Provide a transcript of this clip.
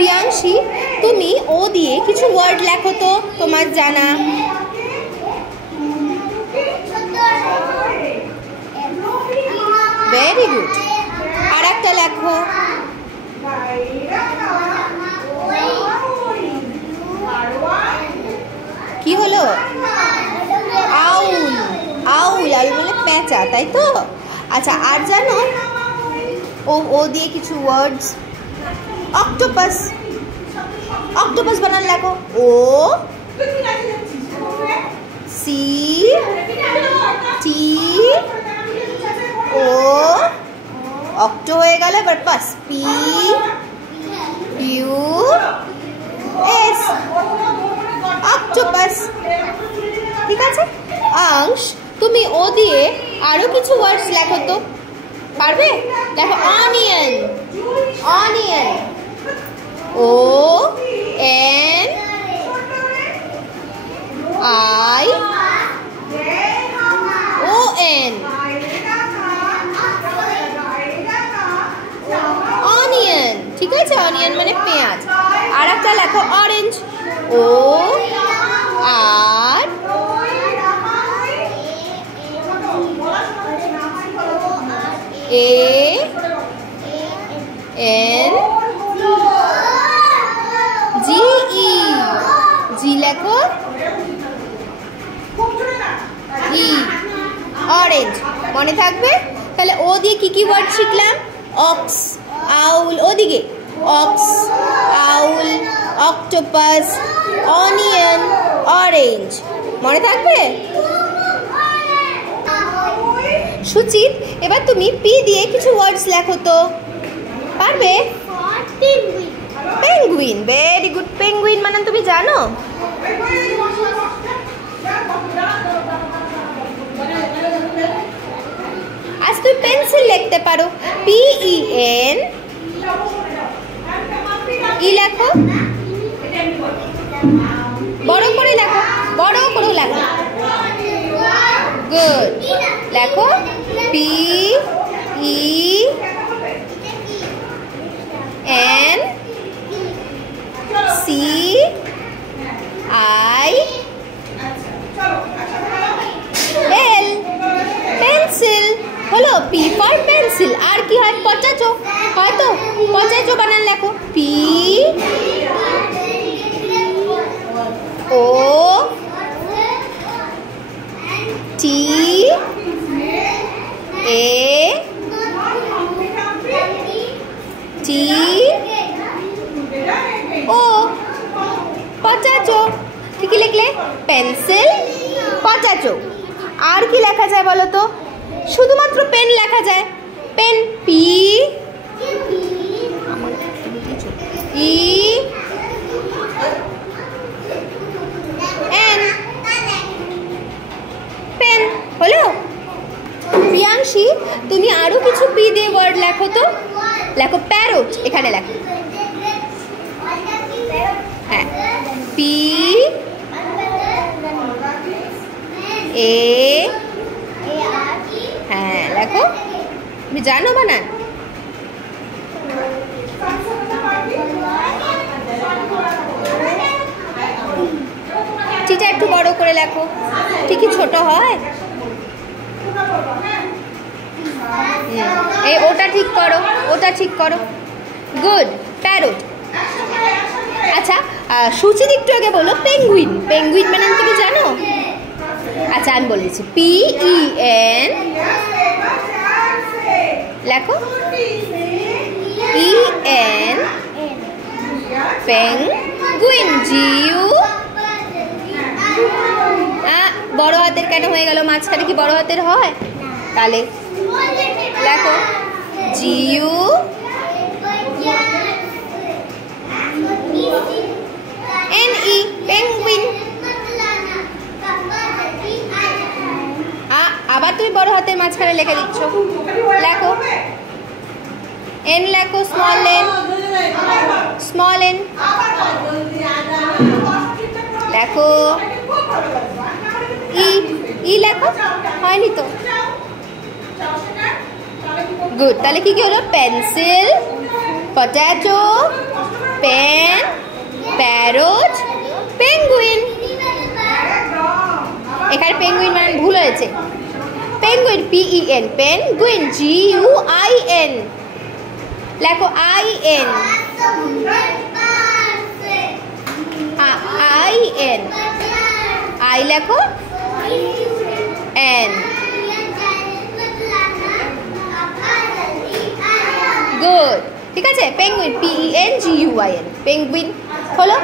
প্রিয়াংশী, তুমি ও দিয়ে কিছু ওয়ার্ড লেখো তো তোমার জানা। Very good. আর একটা লেখো। কি হলো? আউল। আউল আউল মানে পেঁচা, তাই তো? আচ্ছা, আর জানো ও দিয়ে কিছু ওয়ার্ডস? অক্টোপাস। অক্টোপাস বানান লেখো। ও সি টি ও অক্টো হয়ে গেল, এবার pass P U S octopus. ঠিক আছে। অংশ, তুমি ও দিয়ে আরো কিছু ওয়ার্ডস লেখো তো, পারবে? দেখো, onion. Onion. O N I O N. Onion. ঠিক আছে, অনিয়ন মানে পেঁয়াজ। আর একটা লেখো, orange. O R A N G ই। জি লেখো। ই অরেঞ্জ। মনে থাকবে? তাহলে ও দিয়ে কি কি ওয়ার্ড শিখলাম? অক্স, আউল, ওদিকে অক্স, আউল, অক্টোপাস, অনিয়ন, অরেঞ্জ। মনে থাকবে? সুচিত, এবার তুমি পি দিয়ে কিছু ওয়ার্ডস লেখো তো, পারবে? পেঙ্গুইন। Very good. পেঙ্গুইন মানে তুমি জানো? আজ তুমি পেন্সিল লিখতে পারো। পি ই এন ই লেখো। বড় করে লেখো, বড় করে লেখো। গুড। লেখো P E N C I L. Pencil হলো। P for pencil. আর কি হয়? পচাচো। হয়তো পচাচো বানান লেখো। P O T A T O potato. ঠিকই লিখলে। পেন্সিল, পচাচো। আর কি লেখা যায় বলো তো? শুধুমাত্র পেন লেখা যায়। Pen. P E N. Pen হলো। প্রিয়াংশী, তুমি আরো কিছু পি দিয়ে ওয়ার্ড লেখো তো। লেখো প্যারট। এখানে লেখো। হ্যাঁ, পি এ। হ্যাঁ লেখো। তুমি জানো বানান? টিটা একটু বড় করে লেখো। ঠিকই ছোট হয়। এই ওটা ঠিক করো, ওটা ঠিক করো। গুড। প্যারট। আচ্ছা, সুচিত একটু আগে বলো পেঙ্গুইন। পেঙ্গুইন মানে তুমি জানো? আচ্ছা, আমি বলেছি পি ই এন লেখো। E N penguin. G U. বড় হাতের কেন হয়ে গেল? মাঝখানে কি বড় হাতের হয়? তাহলে লেখো G U N E. Penguin. আবার তুমি বড় হাতের মাঝখানে লিখে দিচ্ছ। লেখো এন। লেখো স্মল এন। স্মল এন লেখো। ই ই লেখো। হয়নি তো? গুড। তাহলে কি কি হলো? Pencil, potato, pen, PEN penguin GUIN লেখো IN IN I লেখো N গুড ঠিক আছে পেঙ্গুইন PENGUIN পেঙ্গুইন হলো